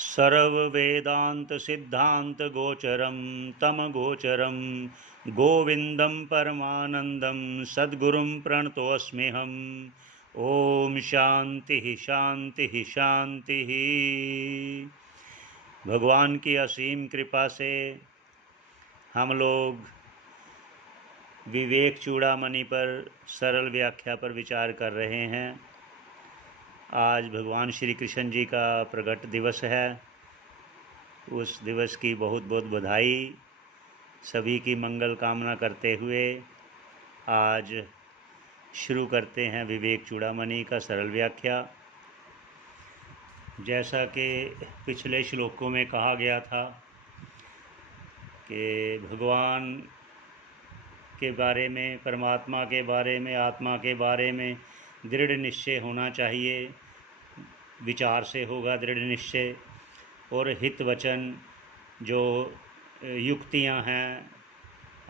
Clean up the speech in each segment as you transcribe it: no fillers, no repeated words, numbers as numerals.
सर्ववेदान्तसिद्धान्तगोचरं तमगोचरं गोविन्दं परमानन्दं सद्गुरुं प्रणतोऽस्म्यहम्। ओम शांति शांति शांति। भगवान की असीम कृपा से हम लोग विवेक चूड़ामणि पर सरल व्याख्या पर विचार कर रहे हैं। आज भगवान श्री कृष्ण जी का प्रगट दिवस है। उस दिवस की बहुत बहुत बधाई। सभी की मंगल कामना करते हुए आज शुरू करते हैं विवेक चूड़ामणि का सरल व्याख्या। जैसा कि पिछले श्लोकों में कहा गया था कि भगवान के बारे में, परमात्मा के बारे में, आत्मा के बारे में दृढ़ निश्चय होना चाहिए। विचार से होगा दृढ़ निश्चय। और हित वचन जो युक्तियां हैं,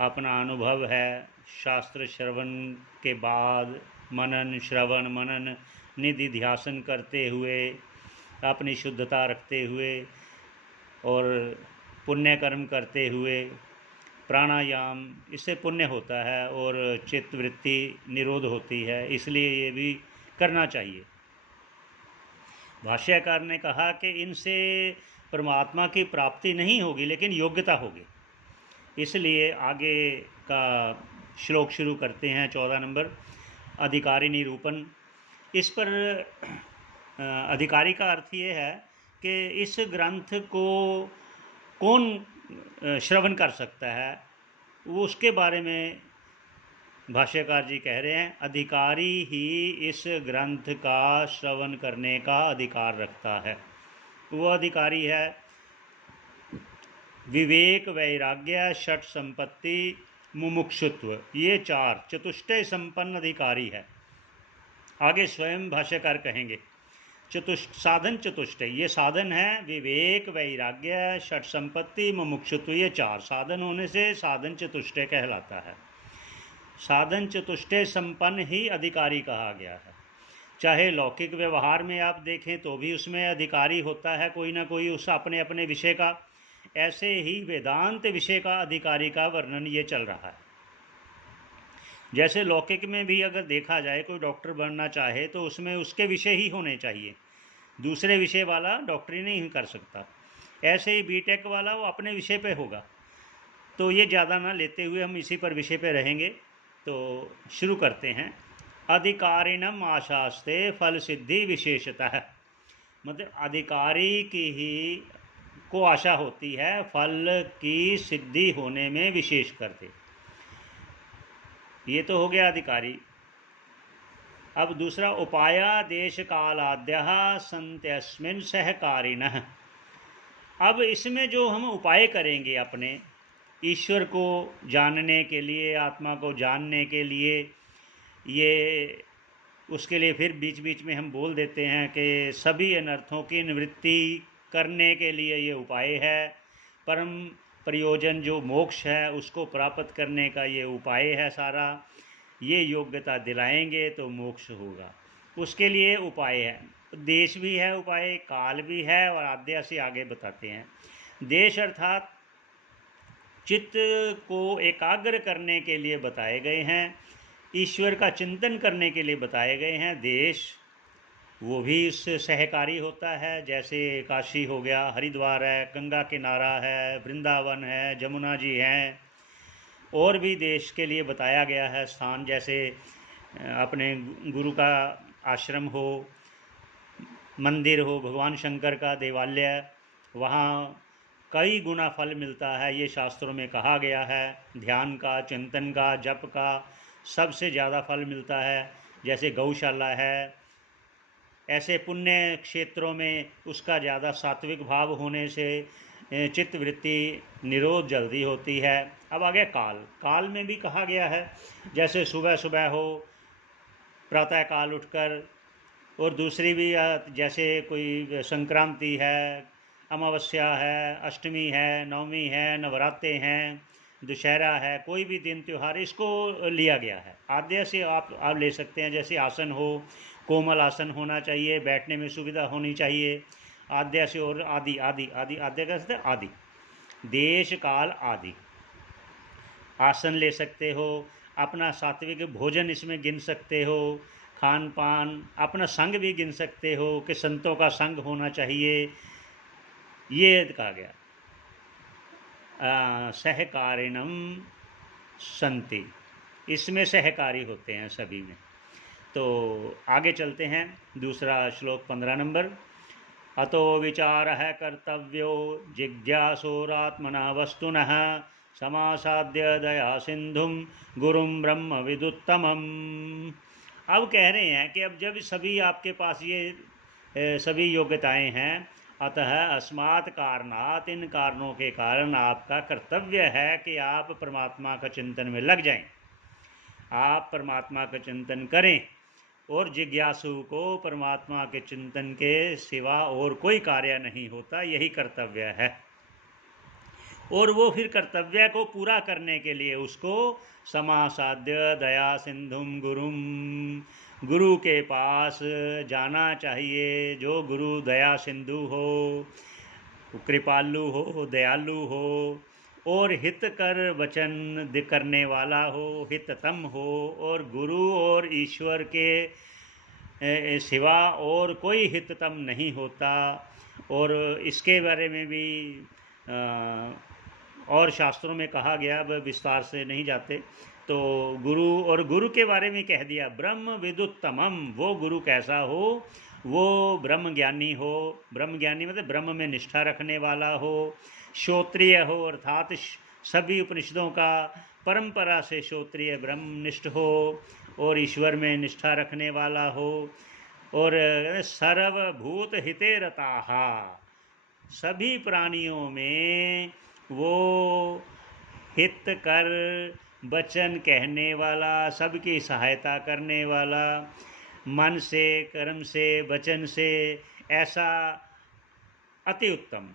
अपना अनुभव है, शास्त्र श्रवण के बाद मनन, श्रवण मनन, निधि ध्यासन करते हुए, अपनी शुद्धता रखते हुए और पुण्य कर्म करते हुए, प्राणायाम, इससे पुण्य होता है और चित्तवृत्ति निरोध होती है, इसलिए ये भी करना चाहिए। भाष्यकार ने कहा कि इनसे परमात्मा की प्राप्ति नहीं होगी लेकिन योग्यता होगी। इसलिए आगे का श्लोक शुरू करते हैं। 14 नंबर, अधिकारी निरूपण। इस पर अधिकारी का अर्थ ये है कि इस ग्रंथ को कौन श्रवण कर सकता है, वो उसके बारे में भाष्यकार जी कह रहे हैं। अधिकारी ही इस ग्रंथ का श्रवण करने का अधिकार रखता है। वो अधिकारी है विवेक, वैराग्य, षट संपत्ति, मुमुक्षुत्व, ये चार चतुष्टय संपन्न अधिकारी है। आगे स्वयं भाष्यकार कहेंगे साधन चतुष्टय, ये साधन है। विवेक, वैराग्य, षट संपत्ति, मुमुक्षुत्व, ये चार साधन होने से साधन चतुष्टय कहलाता है। साधन चतुष्टय संपन्न ही अधिकारी कहा गया है। चाहे लौकिक व्यवहार में आप देखें तो भी उसमें अधिकारी होता है कोई ना कोई उस अपने अपने विषय का। ऐसे ही वेदांत विषय का अधिकारी का वर्णन ये चल रहा है। जैसे लौकिक में भी अगर देखा जाए, कोई डॉक्टर बनना चाहे तो उसमें उसके विषय ही होने चाहिए, दूसरे विषय वाला डॉक्टरी नहीं कर सकता। ऐसे ही बीटेक वाला वो अपने विषय पे होगा। तो ये ज़्यादा ना लेते हुए हम इसी पर विषय पे रहेंगे। तो शुरू करते हैं। अधिकारिणम आशास्ते फल सिद्धि विशेषतः, मतलब अधिकारी की ही को आशा होती है फल की सिद्धि होने में विशेष करके। ये तो हो गया अधिकारी। अब दूसरा, उपायादेश कालाद्यः सन्त्यस्मिन् सहकारिणः। अब इसमें जो हम उपाय करेंगे अपने ईश्वर को जानने के लिए, आत्मा को जानने के लिए, ये उसके लिए फिर बीच बीच में हम बोल देते हैं कि सभी अनर्थों की निवृत्ति करने के लिए ये उपाय है। परम प्रयोजन जो मोक्ष है उसको प्राप्त करने का ये उपाय है सारा। ये योग्यता दिलाएंगे तो मोक्ष होगा, उसके लिए उपाय है। देश भी है उपाय, काल भी है, और आद्या से आगे बताते हैं। देश अर्थात चित्त को एकाग्र करने के लिए बताए गए हैं, ईश्वर का चिंतन करने के लिए बताए गए हैं। देश वो भी इससे सहकारी होता है। जैसे काशी हो गया, हरिद्वार है, गंगा किनारा है, वृंदावन है, जमुना जी हैं। और भी देश के लिए बताया गया है स्थान, जैसे अपने गुरु का आश्रम हो, मंदिर हो, भगवान शंकर का देवालय, वहाँ कई गुना फल मिलता है, ये शास्त्रों में कहा गया है। ध्यान का, चिंतन का, जप का सबसे ज़्यादा फल मिलता है। जैसे गौशाला है, ऐसे पुण्य क्षेत्रों में उसका ज़्यादा सात्विक भाव होने से चित्तवृत्ति निरोध जल्दी होती है। अब आ गया काल। काल में भी कहा गया है, जैसे सुबह सुबह हो, प्रातः काल उठकर, और दूसरी भी जैसे कोई संक्रांति है, अमावस्या है, अष्टमी है, नवमी है, नवरात्रे हैं, दशहरा है, कोई भी दिन त्यौहार इसको लिया गया है। आद्य से आप ले सकते हैं। जैसे आसन हो, कोमल आसन होना चाहिए, बैठने में सुविधा होनी चाहिए, आद्य से और आदि, आदि आदि आद्य का अर्थ है आदि, देश काल आदि। आसन ले सकते हो, अपना सात्विक भोजन इसमें गिन सकते हो, खान पान, अपना संग भी गिन सकते हो कि संतों का संग होना चाहिए, ये कहा गया। सहकारिणम संति, इसमें सहकारी होते हैं सभी में। तो आगे चलते हैं, दूसरा श्लोक 15 नंबर। अतो विचारः कर्तव्यो जिज्ञासोरात्मना वस्तुनः समासाद्य दया सिंधुम गुरुम ब्रह्म विदुत्तमम्। अब कह रहे हैं कि अब जब सभी आपके पास ये सभी योग्यताएं हैं, अतः अस्मात् कारणात्, इन कारणों के कारण आपका कर्तव्य है कि आप परमात्मा का चिंतन में लग जाएं, आप परमात्मा का चिंतन करें, और जिज्ञासु को परमात्मा के चिंतन के सिवा और कोई कार्य नहीं होता, यही कर्तव्य है। और वो फिर कर्तव्य को पूरा करने के लिए उसको समासाद्य दया सिंधुम गुरुम, गुरु के पास जाना चाहिए, जो गुरु दया सिंधु हो, कृपालु हो, दयालु हो, और हित कर वचन करने वाला हो, हिततम हो, और गुरु और ईश्वर के सिवा और कोई हिततम नहीं होता। और इसके बारे में भी और शास्त्रों में कहा गया, अब विस्तार से नहीं जाते। तो गुरु, और गुरु के बारे में कह दिया ब्रह्म विदुत्तमम, वो गुरु कैसा हो, वो ब्रह्म ज्ञानी हो, ब्रह्म ज्ञानी मतलब ब्रह्म में निष्ठा रखने वाला हो, श्रोत्रिय हो, अर्थात सभी उपनिषदों का परंपरा से श्रोत्रिय ब्रह्मनिष्ठ हो, और ईश्वर में निष्ठा रखने वाला हो, और सर्वभूत हिते रताहा, सभी प्राणियों में वो हित कर वचन कहने वाला, सबकी सहायता करने वाला, मन से, कर्म से, वचन से, ऐसा अति उत्तम।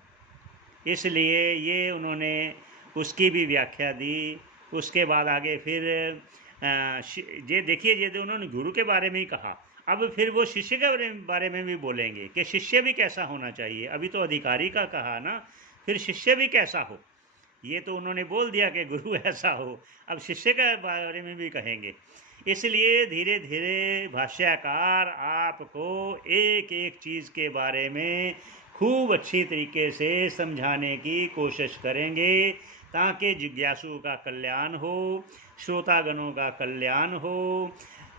इसलिए ये उन्होंने उसकी भी व्याख्या दी। उसके बाद आगे फिर ये देखिए, ये तो उन्होंने गुरु के बारे में ही कहा, अब फिर वो शिष्य के बारे में भी बोलेंगे कि शिष्य भी कैसा होना चाहिए। अभी तो अधिकारी का कहा ना, फिर शिष्य भी कैसा हो, ये तो उन्होंने बोल दिया कि गुरु ऐसा हो, अब शिष्य के बारे में भी कहेंगे। इसलिए धीरे धीरे भाष्यकार आपको एक एक चीज़ के बारे में खूब अच्छी तरीके से समझाने की कोशिश करेंगे, ताकि जिज्ञासु का कल्याण हो, श्रोतागणों का कल्याण हो,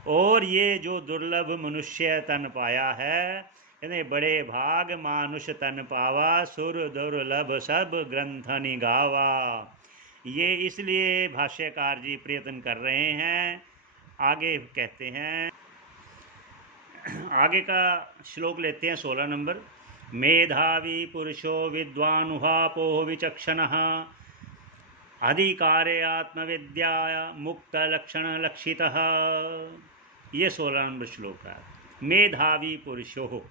और ये जो दुर्लभ मनुष्य तन पाया है, यानी बड़े भाग मानुष तन पावा, सुर दुर्लभ सब ग्रंथ निगावा, ये इसलिए भाष्यकार जी प्रयत्न कर रहे हैं। आगे कहते हैं, आगे का श्लोक लेते हैं 16 नंबर। मेधावी पुरुषो विद्वानुहापो विचक्षणः अधिकारे आत्मविद्या मुक्त लक्षण लक्षितः, ये 16 नंबर श्लोक है। मेधावी पुरुषो,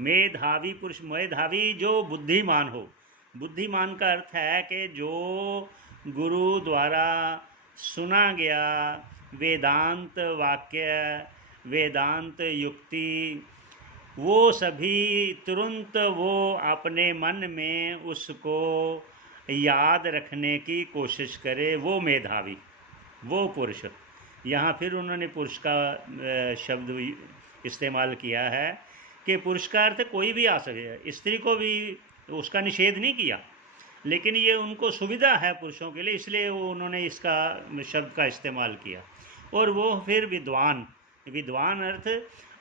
मेधावी पुरुष, मेधावी जो बुद्धिमान हो, बुद्धिमान का अर्थ है कि जो गुरु द्वारा सुना गया वेदांत वाक्य, वेदांत युक्ति, वो सभी तुरंत वो अपने मन में उसको याद रखने की कोशिश करे, वो मेधावी, वो पुरुष। यहाँ फिर उन्होंने पुरुष का शब्द इस्तेमाल किया है कि पुरुष का अर्थ कोई भी आ सके, स्त्री को भी उसका निषेध नहीं किया, लेकिन ये उनको सुविधा है पुरुषों के लिए, इसलिए वो उन्होंने इसका शब्द का इस्तेमाल किया। और वो फिर विद्वान, विद्वान अर्थ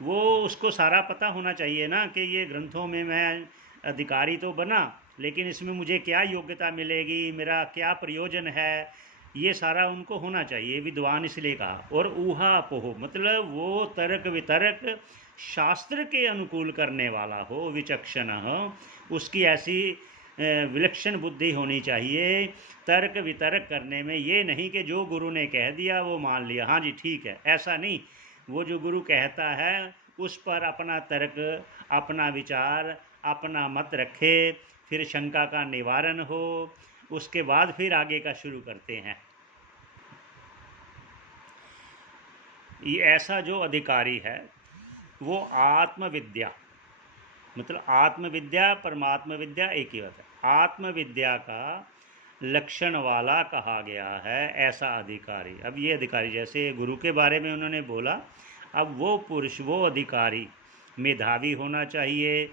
वो उसको सारा पता होना चाहिए ना कि ये ग्रंथों में मैं अधिकारी तो बना, लेकिन इसमें मुझे क्या योग्यता मिलेगी, मेरा क्या प्रयोजन है, ये सारा उनको होना चाहिए, विद्वान इसलिए कहा। और ऊहा पोह मतलब वो तर्क वितर्क शास्त्र के अनुकूल करने वाला हो, विचक्षण हो, उसकी ऐसी विलक्षण बुद्धि होनी चाहिए तर्क वितर्क करने में। ये नहीं कि जो गुरु ने कह दिया वो मान लिया, हाँ जी ठीक है, ऐसा नहीं। वो जो गुरु कहता है उस पर अपना तर्क, अपना विचार, अपना मत रखे, फिर शंका का निवारण हो, उसके बाद फिर आगे का शुरू करते हैं। ये ऐसा जो अधिकारी है वो आत्मविद्या, मतलब आत्मविद्या परमात्म विद्या एक ही बात है। आत्मविद्या का लक्षण वाला कहा गया है ऐसा अधिकारी। अब ये अधिकारी, जैसे गुरु के बारे में उन्होंने बोला, अब वो पुरुष, वो अधिकारी मेधावी होना चाहिए,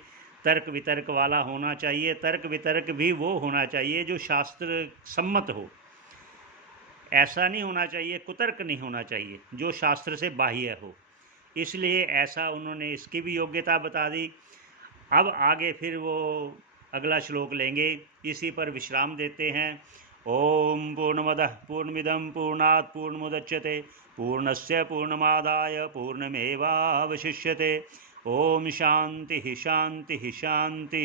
तर्क वितर्क वाला होना चाहिए। तर्क वितर्क भी वो होना चाहिए जो शास्त्र सम्मत हो, ऐसा नहीं होना चाहिए, कुतर्क नहीं होना चाहिए जो शास्त्र से बाह्य हो। इसलिए ऐसा उन्होंने इसकी भी योग्यता बता दी। अब आगे फिर वो अगला श्लोक लेंगे, इसी पर विश्राम देते हैं। ओम पूर्णमदः पूर्णमिदं पूर्णात् पूर्णमुदच्यते पूर्णस्य पूर्णमादाय पूर्णमेवावशिष्यते। ओम शांति शांति शांति।